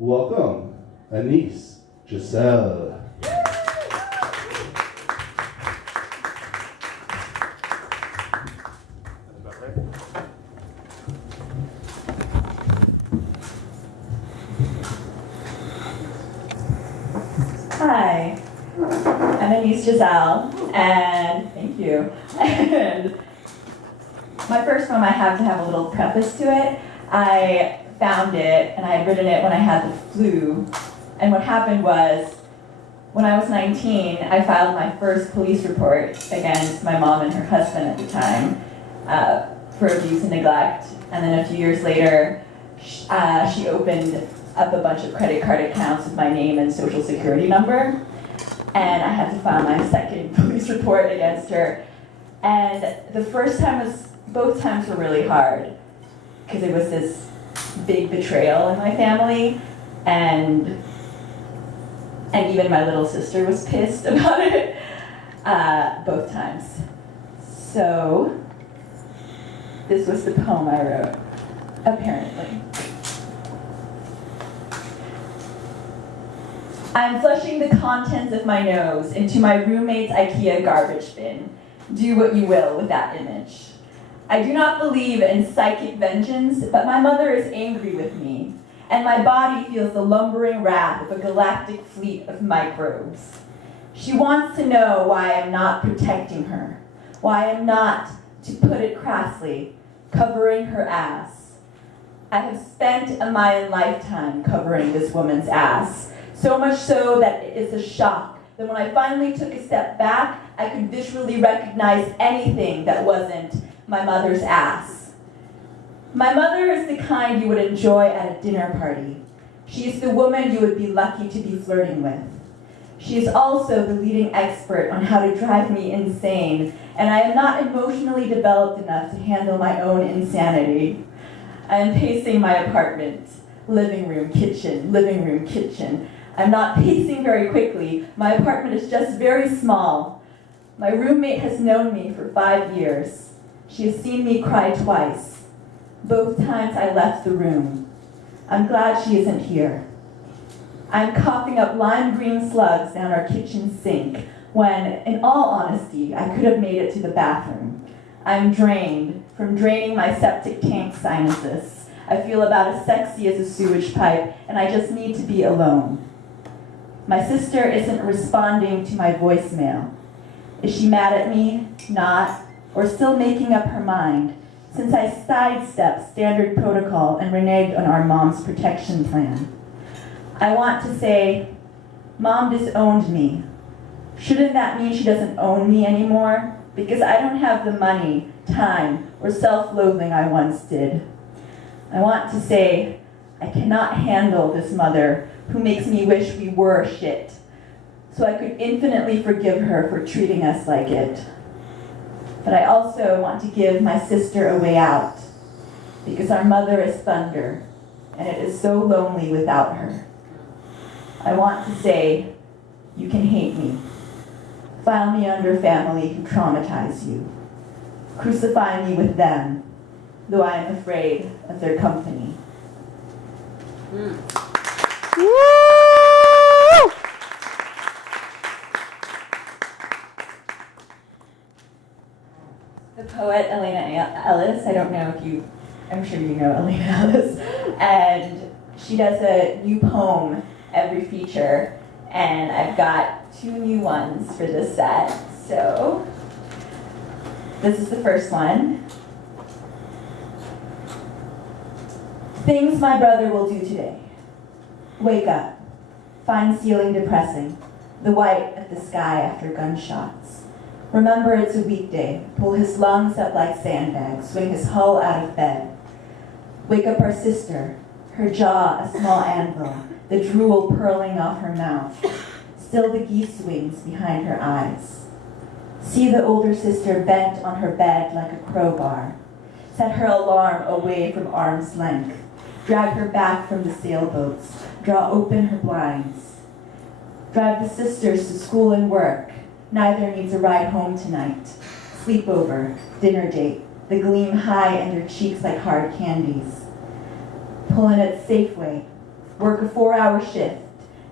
Welcome, Anise, Gisele. Hi, I'm Anise Gisele, and thank you. And my first poem, I have to have a little preface to it. I found it, and I had written it when I had the flu. And what happened was, when I was 19, I filed my first police report against my mom and her husband at the time for abuse and neglect. And then a few years later, she opened up a bunch of credit card accounts with my name and social security number. And I had to file my second police report against her. And the first time both times were really hard, because it was this big betrayal in my family, and even my little sister was pissed about it, both times. So, this was the poem I wrote, apparently. I'm flushing the contents of my nose into my roommate's IKEA garbage bin. Do what you will with that image. I do not believe in psychic vengeance, but my mother is angry with me, and my body feels the lumbering wrath of a galactic fleet of microbes. She wants to know why I'm not protecting her, why I'm not, to put it crassly, covering her ass. I have spent a Mayan lifetime covering this woman's ass, so much so that it is a shock that when I finally took a step back, I could visually recognize anything that wasn't my mother's ass. My mother is the kind you would enjoy at a dinner party. She is the woman you would be lucky to be flirting with. She is also the leading expert on how to drive me insane, and I am not emotionally developed enough to handle my own insanity. I am pacing my apartment, living room, kitchen, living room, kitchen. I'm not pacing very quickly. My apartment is just very small. My roommate has known me for 5 years. She has seen me cry twice. Both times I left the room. I'm glad she isn't here. I'm coughing up lime green slugs down our kitchen sink when, in all honesty, I could have made it to the bathroom. I'm drained from draining my septic tank sinuses. I feel about as sexy as a sewage pipe, and I just need to be alone. My sister isn't responding to my voicemail. Is she mad at me? Not? Or still making up her mind, since I sidestepped standard protocol and reneged on our mom's protection plan? I want to say, Mom disowned me. Shouldn't that mean she doesn't own me anymore? Because I don't have the money, time, or self-loathing I once did. I want to say, I cannot handle this mother who makes me wish we were shit, so I could infinitely forgive her for treating us like it. But I also want to give my sister a way out, because our mother is thunder, and it is so lonely without her. I want to say, you can hate me. File me under family who traumatize you. Crucify me with them, though I am afraid of their company. Woo! The poet Elena Ellis, I don't know if I'm sure you know Elena Ellis, and she does a new poem every feature, and I've got 2 new ones for this set. So, this is the first one. Things my brother will do today. Wake up, find ceiling depressing, the white of the sky after gunshots. Remember it's a weekday, pull his lungs up like sandbags, swing his hull out of bed. Wake up our sister, her jaw a small anvil, the drool purling off her mouth, still the geese wings behind her eyes. See the older sister bent on her bed like a crowbar. Set her alarm away from arm's length. Drag her back from the sailboats. Draw open her blinds. Drive the sisters to school and work. Neither needs a ride home tonight. Sleepover, dinner date, the gleam high under cheeks like hard candies. Pull in at Safeway. work a 4-hour shift,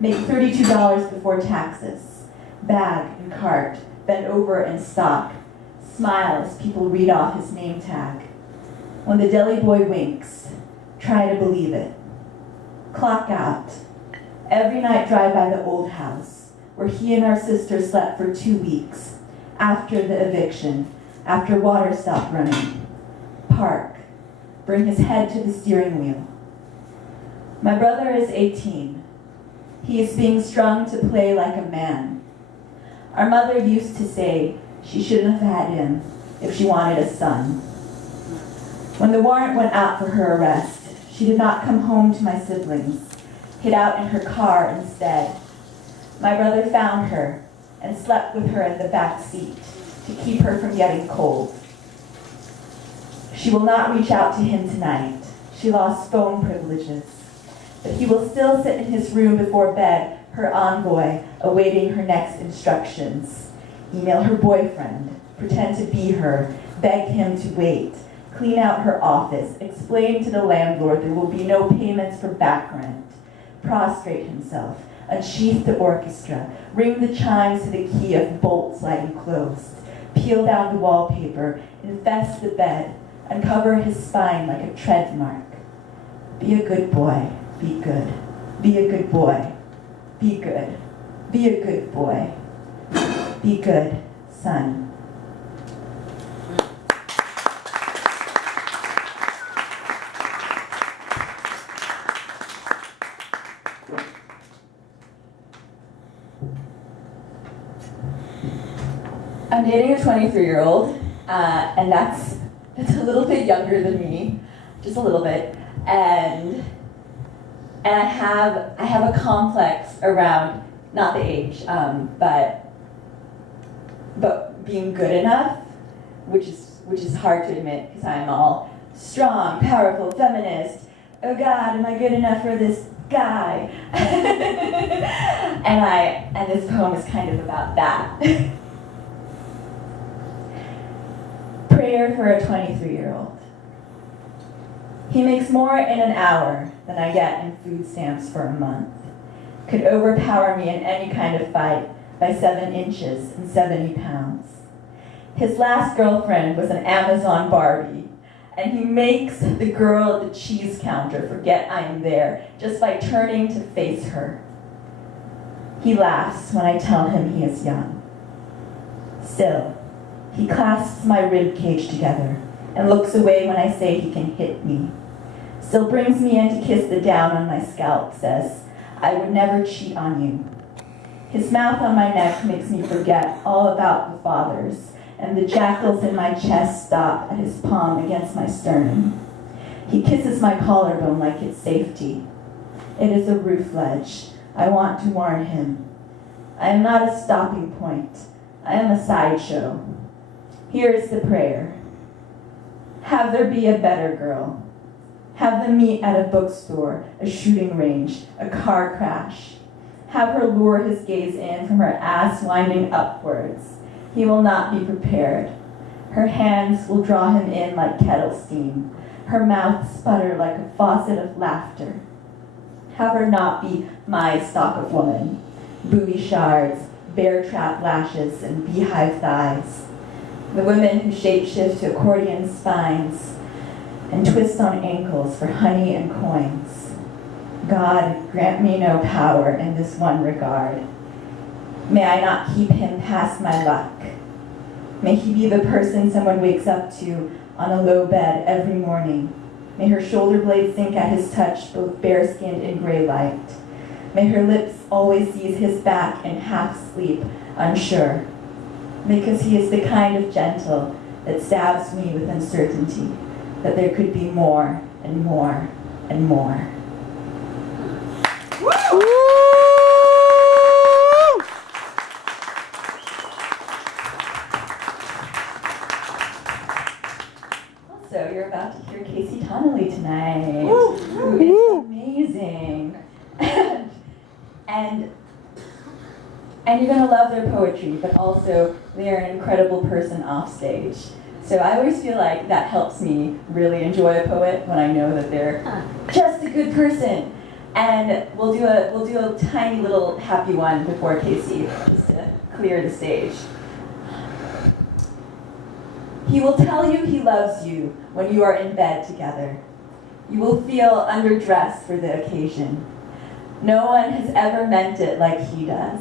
make $32 before taxes, bag and cart, bend over and stock, smile as people read off his name tag. When the deli boy winks, try to believe it. Clock out. Every night drive by the old house, where he and our sister slept for 2 weeks, after the eviction, after water stopped running. Park. Bring his head to the steering wheel. My brother is 18. He is being strung to play like a man. Our mother used to say she shouldn't have had him if she wanted a son. When the warrant went out for her arrest, she did not come home to my siblings, hid out in her car instead. My brother found her and slept with her in the back seat to keep her from getting cold. She will not reach out to him tonight. She lost phone privileges. But he will still sit in his room before bed, her envoy, awaiting her next instructions. Email her boyfriend, pretend to be her, beg him to wait, clean out her office, explain to the landlord there will be no payments for back rent, prostrate himself, unsheath the orchestra, ring the chimes to the key of bolts lying closed, peel down the wallpaper, infest the bed, uncover his spine like a tread mark. Be a good boy, be good. Be a good boy, be good. Be a good boy, be good, son. I'm dating a 23-year-old, and that's a little bit younger than me, just a little bit, and I have a complex around not the age, but being good enough, which is hard to admit because I am all strong, powerful, feminist. Oh God, am I good enough for this guy? and this poem is kind of about that. Prayer for a 23-year-old. He makes more in an hour than I get in food stamps for a month. Could overpower me in any kind of fight by 7 inches and 70 pounds. His last girlfriend was an Amazon Barbie, and he makes the girl at the cheese counter forget I am there just by turning to face her. He laughs when I tell him he is young. Still, he clasps my rib cage together and looks away when I say he can hit me. Still brings me in to kiss the down on my scalp, says, I would never cheat on you. His mouth on my neck makes me forget all about the fathers, and the jackals in my chest stop at his palm against my sternum. He kisses my collarbone like it's safety. It is a roof ledge. I want to warn him. I am not a stopping point. I am a sideshow. Here is the prayer. Have there be a better girl. Have them meet at a bookstore, a shooting range, a car crash. Have her lure his gaze in from her ass winding upwards. He will not be prepared. Her hands will draw him in like kettle steam. Her mouth sputter like a faucet of laughter. Have her not be my stock of woman. Booby shards, bear trap lashes, and beehive thighs. The women who shapeshift to accordion spines and twist on ankles for honey and coins. God, grant me no power in this one regard. May I not keep him past my luck. May he be the person someone wakes up to on a low bed every morning. May her shoulder blades sink at his touch, both bare-skinned and gray light. May her lips always seize his back in half-sleep, unsure. Because he is the kind of gentle that stabs me with uncertainty, that there could be more and more and more. Woo! Also, you're about to hear Casey Tonnelly tonight, who is amazing. And you're going to love their poetry, but also they're an incredible person off stage. So I always feel like that helps me really enjoy a poet when I know that they're just a good person. And we'll do a tiny little happy one before Casey, just to clear the stage. He will tell you he loves you when you are in bed together. You will feel underdressed for the occasion. No one has ever meant it like he does.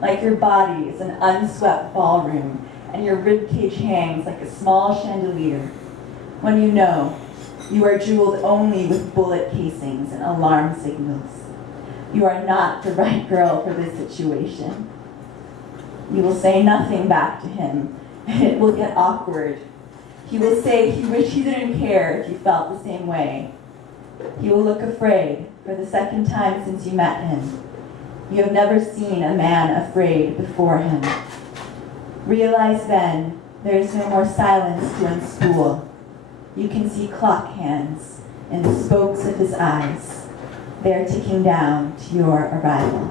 Like your body is an unswept ballroom and your ribcage hangs like a small chandelier. When you know you are jeweled only with bullet casings and alarm signals. You are not the right girl for this situation. You will say nothing back to him, and it will get awkward. He will say he wished he didn't care if you felt the same way. He will look afraid for the second time since you met him. You have never seen a man afraid before him. Realize then there is no more silence to unspool. You can see clock hands in the spokes of his eyes. They are ticking down to your arrival.